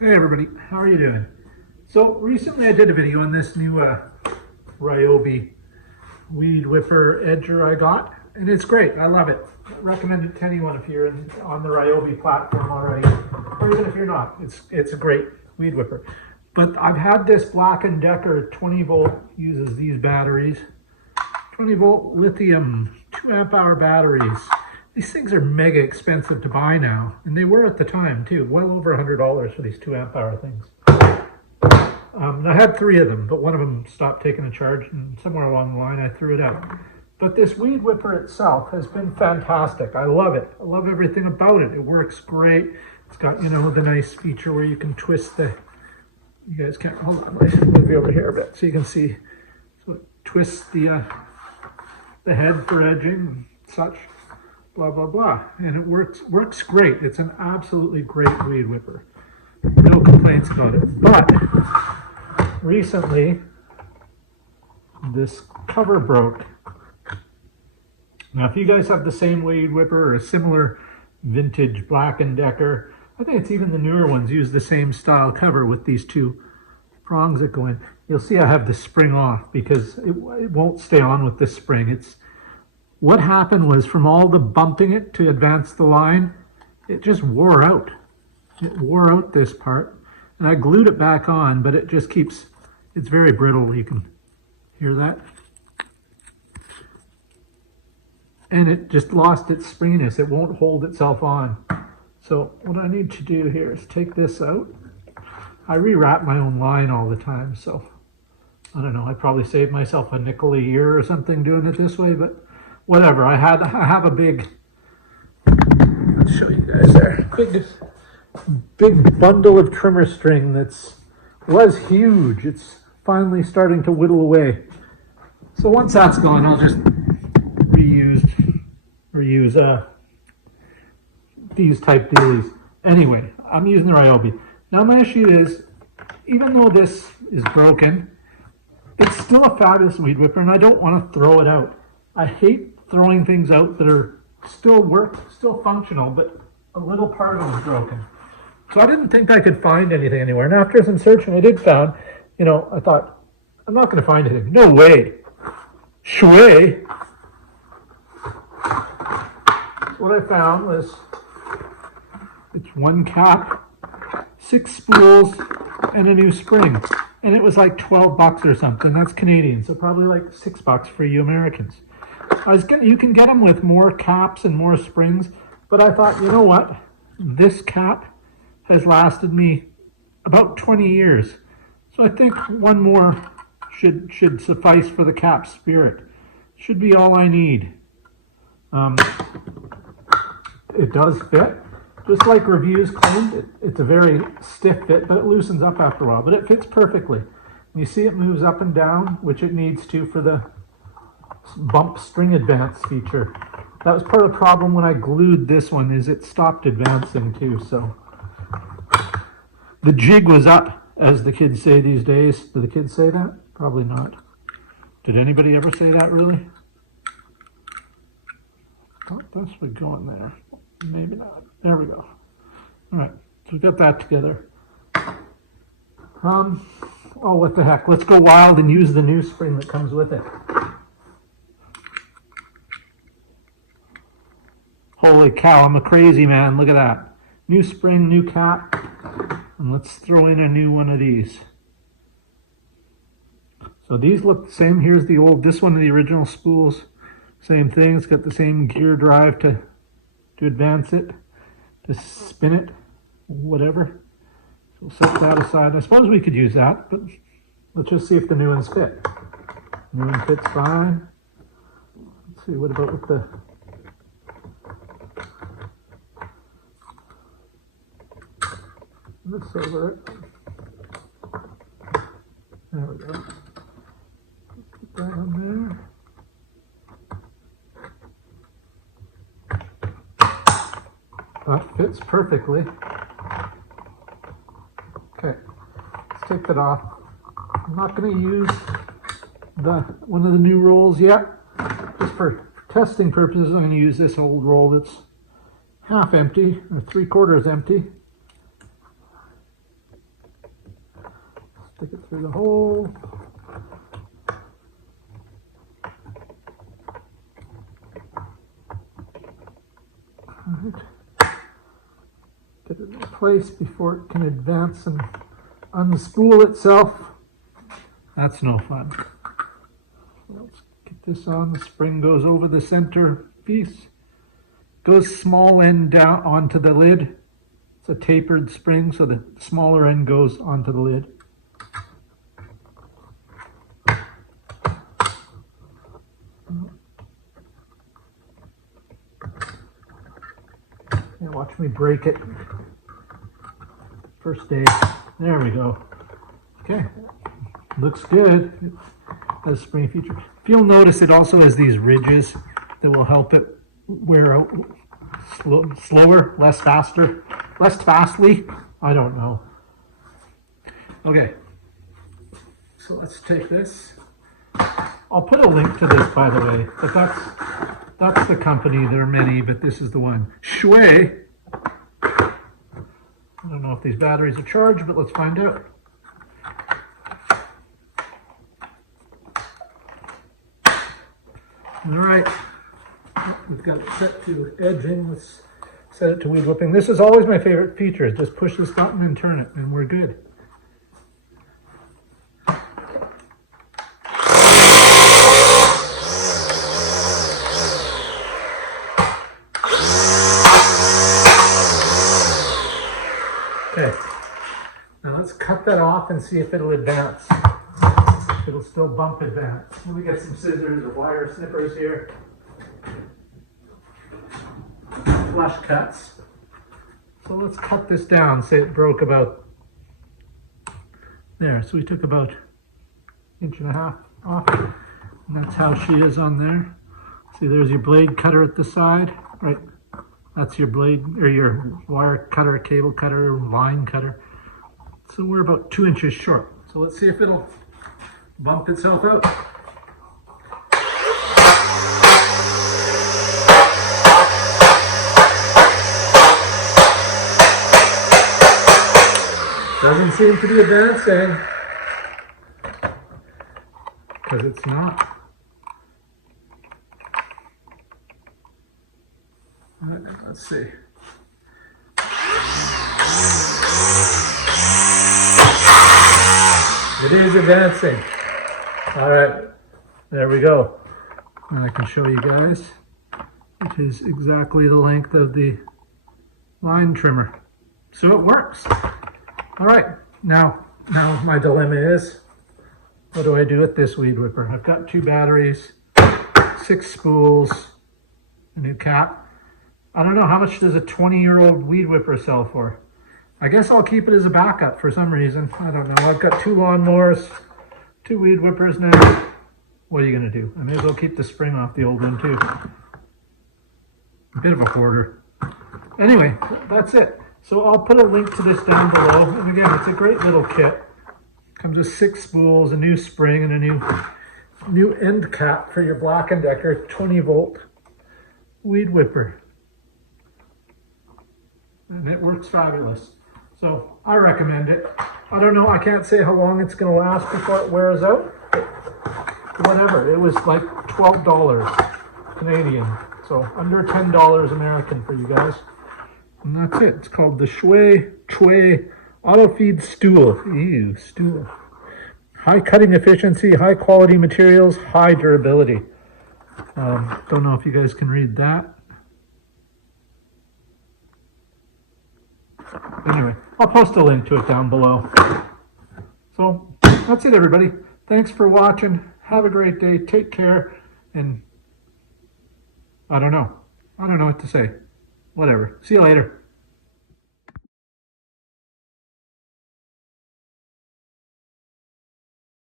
Hey everybody, how are you doing? So recently I did a video on this new Ryobi weed whipper edger I got, and it's great. I love it. Recommend it to anyone if you're on the Ryobi platform already, or even if you're not. It's a great weed whipper. But I've had this Black & Decker 20 volt, uses these batteries, 20 volt lithium 2 amp hour batteries. These things are mega expensive to buy now, and they were at the time too, well over $100 for these 2 amp hour things. And I had 3 of them, but one of them stopped taking a charge, and somewhere along the line I threw it out. But this weed whipper itself has been fantastic. I love it. I love everything about it. It works great. It's got, you know, the nice feature where you can twist the, you guys can't, hold on, let's move you over here a bit so you can see. So it twists the head for edging and such. Blah, blah, blah. And it works great. It's an absolutely great weed whipper. No complaints about it. But recently, this cover broke. Now, if you guys have the same weed whipper or a similar vintage Black & Decker, I think it's even the newer ones use the same style cover with these 2 prongs that go in. You'll see I have the spring off because it won't stay on with this spring. What happened was, from all the bumping it to advance the line, it just wore out. It wore out this part, and I glued it back on, but it just keeps, it's very brittle. You can hear that. And it just lost its springiness. It won't hold itself on. So what I need to do here is take this out. I rewrap my own line all the time, so I don't know, I probably saved myself a nickel a year or something doing it this way, but whatever. I have a big, I'll show you guys there, big bundle of trimmer string was huge. It's finally starting to whittle away. So once that's gone, I'll just reuse these type dealies. Anyway, I'm using the Ryobi. Now my issue is, even though this is broken, it's still a fabulous weed whipper, and I don't want to throw it out. I hate throwing things out that are still functional, but a little part of them is broken. So I didn't think I could find anything anywhere. And after some searching, I did found, you know, I thought, I'm not going to find anything. No way. Shway. So what I found was, it's 1 cap, 6 spools, and a new spring. And it was like $12 or something. That's Canadian, so probably like $6 for you Americans. You can get them with more caps and more springs, but I thought, you know what? This cap has lasted me about 20 years. So I think one more should suffice for the cap spirit. Should be all I need. It does fit. Just like reviews claimed, it's a very stiff fit, but it loosens up after a while. But it fits perfectly. And you see it moves up and down, which it needs to for the bump string advance feature. That was part of the problem when I glued this one, is it stopped advancing too. So the jig was up, as the kids say these days. Do the kids say that? Probably not. Did anybody ever say that, really? Oh, that's what going there. Maybe not. There we go. All right, so we got that together. Oh, what the heck? Let's go wild and use the new spring that comes with it. Holy cow, I'm a crazy man. Look at that. New spring, new cap. And let's throw in a new one of these. So these look the same. Here's the old, this one of the original spools. Same thing. It's got the same gear drive to advance it, to spin it, whatever. So we'll set that aside. I suppose we could use that, but let's just see if the new ones fit. New one fits fine. Let's see, what about with the... this over it. There we go. Put that on there. That fits perfectly. Okay, let's take that off. I'm not going to use one of the new rolls yet. Just for testing purposes, I'm going to use this old roll that's half empty, or 3/4 empty. through the hole. Alright. Get it in place before it can advance and unspool itself. That's no fun. Let's get this on. The spring goes over the center piece. Goes small end down onto the lid. It's a tapered spring, so the smaller end goes onto the lid. Yeah, watch me break it. First day. There we go. Okay. Looks good. It has spring feature. If you'll notice, it also has these ridges that will help it wear out slower, less fastly. I don't know. Okay. So let's take this. I'll put a link to this, by the way, but that's the company. There are many, but this is the one. Shui. I don't know if these batteries are charged, but let's find out. All right, we've got it set to edging. Let's set it to weed whipping. This is always my favorite feature. Just push this button and turn it, and we're good. Okay, now let's cut that off and see if it'll advance. It'll still bump advance. Let me get some scissors or wire snippers here. Flush cuts. So let's cut this down. Say it broke about there. So we took about 1.5 inches off. And that's how she is on there. See, there's your blade cutter at the side. Right. That's your blade or your wire cutter, cable cutter, line cutter. So we're about 2 inches short. So let's see if it'll bump itself out. Doesn't seem to be advancing, because it's not. Let's see. It is advancing. All right, there we go. And I can show you guys. It is exactly the length of the line trimmer. So it works. All right, now my dilemma is, what do I do with this weed whipper? I've got 2 batteries, 6 spools, a new cap. I don't know, how much does a 20-year-old weed whipper sell for? I guess I'll keep it as a backup for some reason. I don't know. I've got 2 lawnmowers, 2 weed whippers now. What are you going to do? I may as well keep the spring off the old one too. A bit of a hoarder. Anyway, that's it. So I'll put a link to this down below. And again, it's a great little kit. Comes with 6 spools, a new spring, and a new end cap for your Black & Decker 20-volt weed whipper. And it works fabulous. So I recommend it. I don't know, I can't say how long it's going to last before it wears out. Whatever, it was like $12 Canadian. So under $10 American for you guys. And that's it. It's called the Shui Auto Feed Stool. Ew, stool. High cutting efficiency, high quality materials, high durability. Don't know if you guys can read that. Anyway, I'll post a link to it down below. So that's it, everybody. Thanks for watching. Have a great day. Take care. And I don't know what to say. Whatever. See you later.